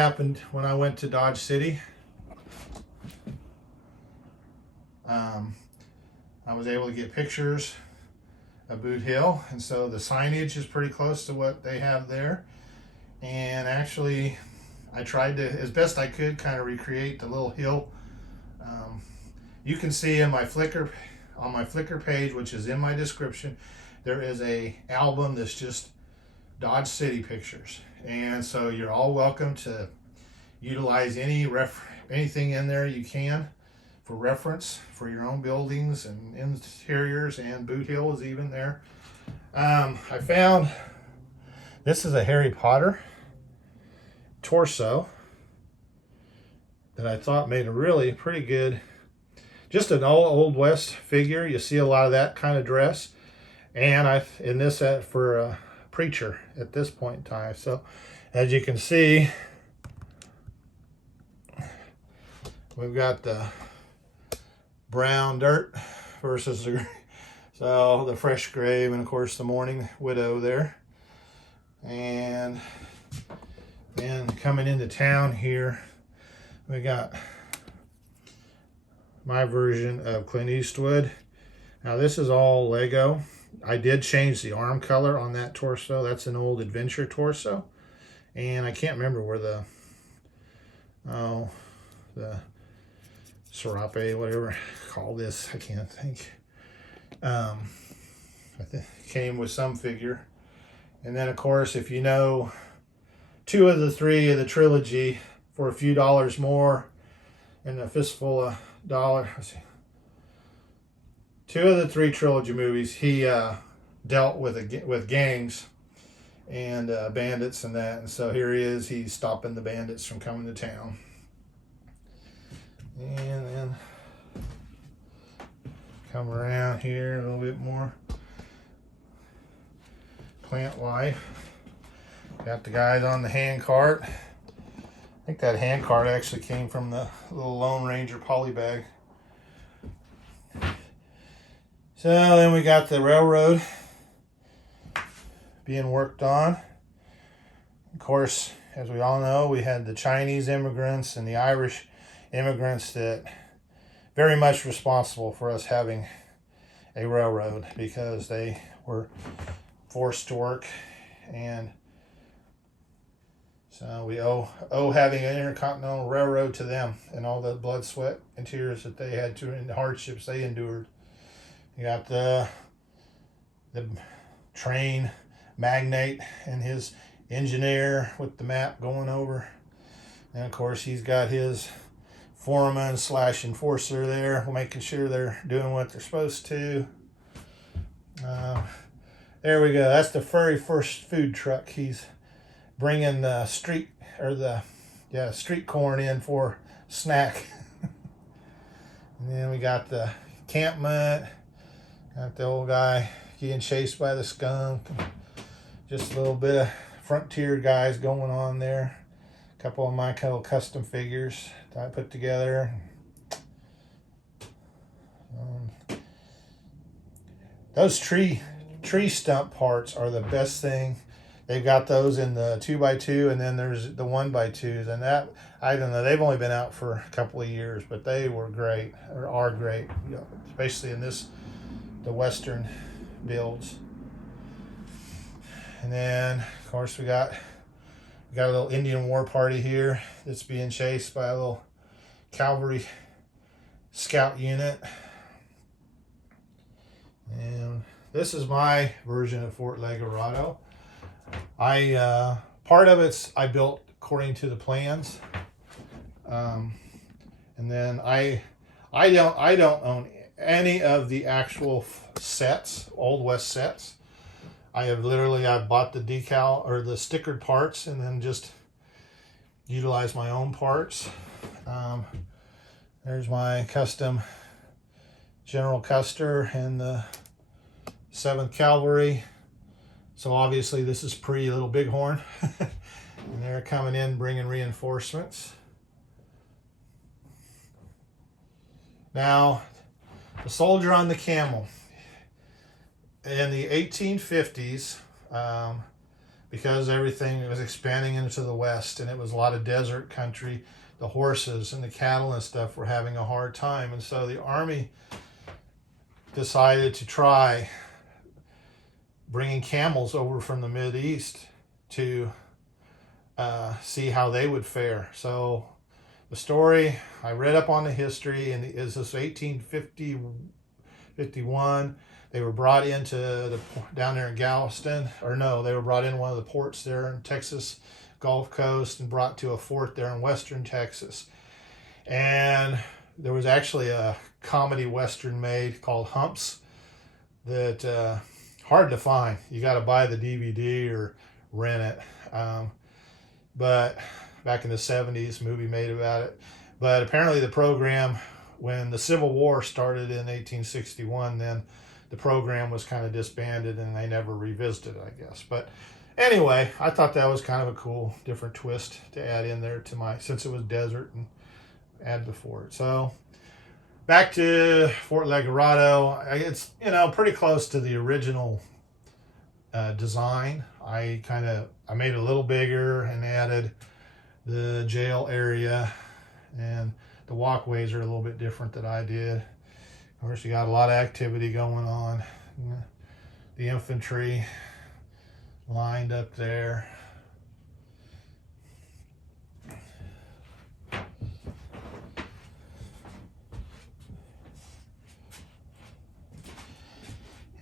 Happened when I went to Dodge City. I was able to get pictures of Boot Hill, and so the signage is pretty close to what they have there. And actually, I tried to, as best I could, kind of recreate the little hill. You can see in my Flickr, on my Flickr page, which is in my description, there is a album that's just Dodge City pictures, and so you're all welcome to utilize anything in there you can for reference for your own buildings and interiors, and Boot Hill is even there. I found this is a Harry Potter torso that I thought made a really pretty good, just an old West figure. You see a lot of that kind of dress, and in this for a preacher at this point in time. So as you can see, we've got the brown dirt versus the fresh grave, and of course the mourning widow there. And then coming into town here, we got my version of Clint Eastwood. Now this is all Lego. I did change the arm color on that torso. That's an old adventure torso, and I can't remember where the serape, whatever call this, I can't think. I think it came with some figure. And then of course, if you know 2 of the 3 of the trilogy for a few dollars more and a fistful of dollars, let's see, 2 of the 3 trilogy movies, he dealt with gangs and bandits and that, and so here he is, he's stopping the bandits from coming to town. And then come around here a little bit more. Plant life. Got the guys on the hand cart. I think that hand cart actually came from the little Lone Ranger poly bag. So then we got the railroad being worked on. Of course, as we all know, we had the Chinese immigrants and the Irish immigrants that very much responsible for us having a railroad, because they were forced to work, and so we owe having an intercontinental railroad to them and all the blood, sweat, and tears that they had to, and the hardships they endured. You got the train magnate and his engineer with the map going over, and of course he's got his foreman / enforcer there, making sure they're doing what they're supposed to. There we go. That's the very first food truck. He's bringing the street corn in for snack. And then we got the encampment. Got the old guy getting chased by the skunk. Just a little bit of frontier guys going on there. A couple of my custom figures that I put together. Those tree stump parts are the best thing. They've got those in the 2x2, and then there's the 1x2s, and that, I don't know, they've only been out for a couple of years, but they were great, or are great, especially in the Western builds. And then of course we got a little Indian war party here that's being chased by a little cavalry scout unit. And this is my version of Fort Legorado. Part of it's I built according to the plans, and then I don't own any of the actual sets, Old West sets. I bought the decal or the stickered parts, and then just utilize my own parts. There's my custom General Custer and the 7th Cavalry. So obviously this is pre-Little Bighorn. And they're coming in bringing reinforcements. Now, the soldier on the camel. In the 1850s, because everything was expanding into the west and it was a lot of desert country. The horses and the cattle and stuff were having a hard time, and so the army decided to try bringing camels over from the Mideast to see how they would fare. So the story, I read up on the history, and is this 1851. They were brought into down there in Galveston, or no, they were brought in one of the ports there in Texas Gulf Coast and brought to a fort there in western Texas. And there was actually a comedy western made called Humps that hard to find. You got to buy the DVD or rent it. But back in the 70s, movie made about it. But apparently the program, when the Civil War started in 1861, then the program was kind of disbanded and they never revisited it, I guess. But anyway, I thought that was kind of a cool, different twist to add in there to my, since it was desert, and add before it. So back to Fort Legorado. It's, you know, pretty close to the original design. I made it a little bigger and added the jail area, and the walkways are a little bit different than I did. Of course, you got a lot of activity going on. The infantry lined up there.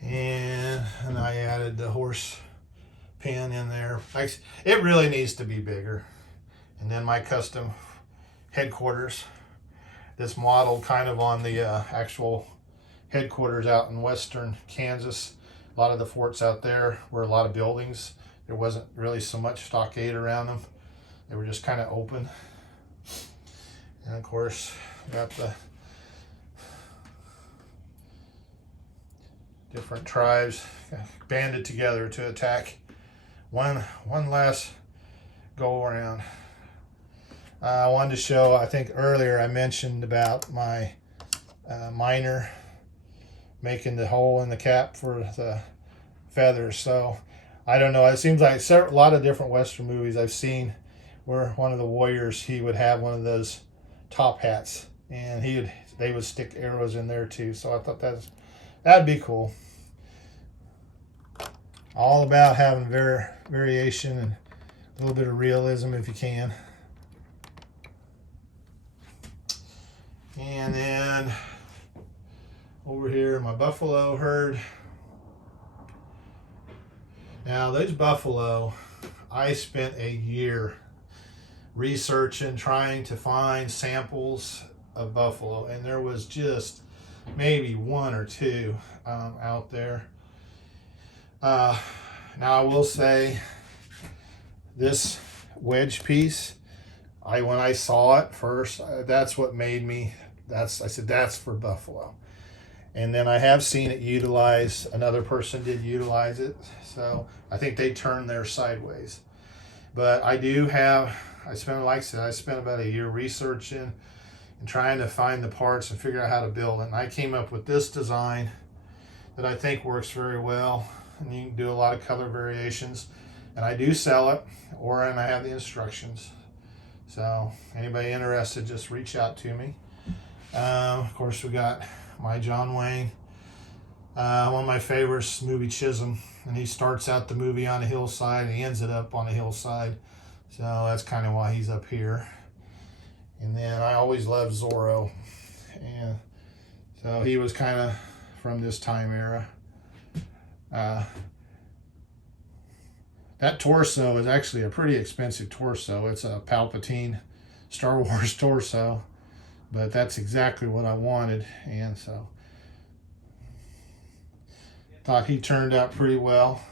And I added the horse pen in there. It really needs to be bigger. And then my custom headquarters, that's modeled kind of on the actual headquarters out in western Kansas. A lot of the forts out there were a lot of buildings. There wasn't really so much stockade around them. They were just kind of open. And of course, got the different tribes banded together to attack one last go around. I wanted to show, I think earlier I mentioned about my miner making the hole in the cap for the feathers. So I don't know, it seems like a lot of different Western movies I've seen where one of the warriors, he would have one of those top hats, and they would stick arrows in there too. So I thought that'd be cool. All about having variation and a little bit of realism if you can. And then over here, my buffalo herd. Now those buffalo, I spent a year researching, trying to find samples of buffalo, and there was just maybe one or two out there. Now I will say this wedge piece, when I saw it first, that's what made me, I said that's for buffalo. And then I have seen it utilized, another person did utilize it, so I think they turned theirs sideways. But I spent, like I said, I spent about a year researching and trying to find the parts and figure out how to build it. And I came up with this design that I think works very well. And you can do a lot of color variations. And I do sell it, and I have the instructions. So anybody interested, just reach out to me. Of course, we got my John Wayne, one of my favorites, movie Chisholm, and he starts out the movie on a hillside and he ends it up on a hillside, so that's kind of why he's up here. And then I always loved Zorro, and so he was kind of from this time era. That torso is actually a pretty expensive torso. It's a Palpatine Star Wars torso, but that's exactly what I wanted, and so thought he turned out pretty well.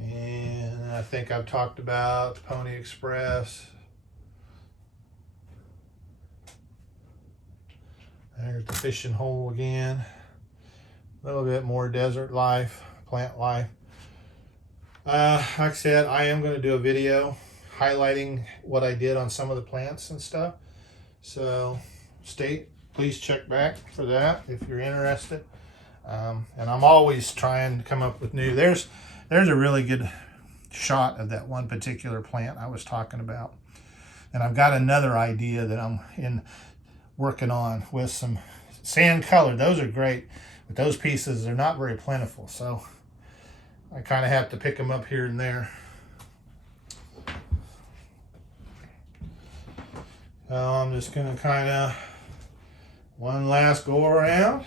And I think I've talked about the Pony Express. There's the fishing hole again. A little bit more desert life, plant life. Like I said, I am going to do a video highlighting what I did on some of the plants and stuff. So please check back for that if you're interested. And I'm always trying to come up with new. There's a really good shot of that one particular plant I was talking about. And I've got another idea that I'm working on with some sand color. Those are great, but those pieces are not very plentiful. So I kind of have to pick them up here and there. So I'm just going to kind of one last go around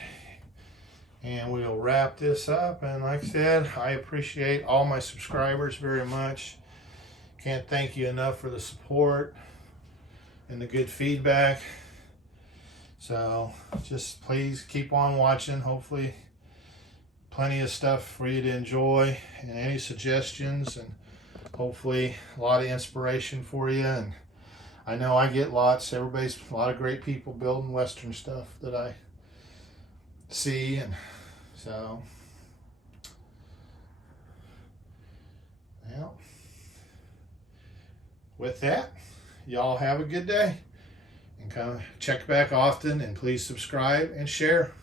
and we'll wrap this up. And like I said, I appreciate all my subscribers very much. Can't thank you enough for the support and the good feedback. So just please keep on watching. Hopefully plenty of stuff for you to enjoy and any suggestions, and hopefully a lot of inspiration for you. And I know I get lots. Everybody's a lot of great people building Western stuff that I see, and so well, with that, y'all have a good day and come check back often, and please subscribe and share.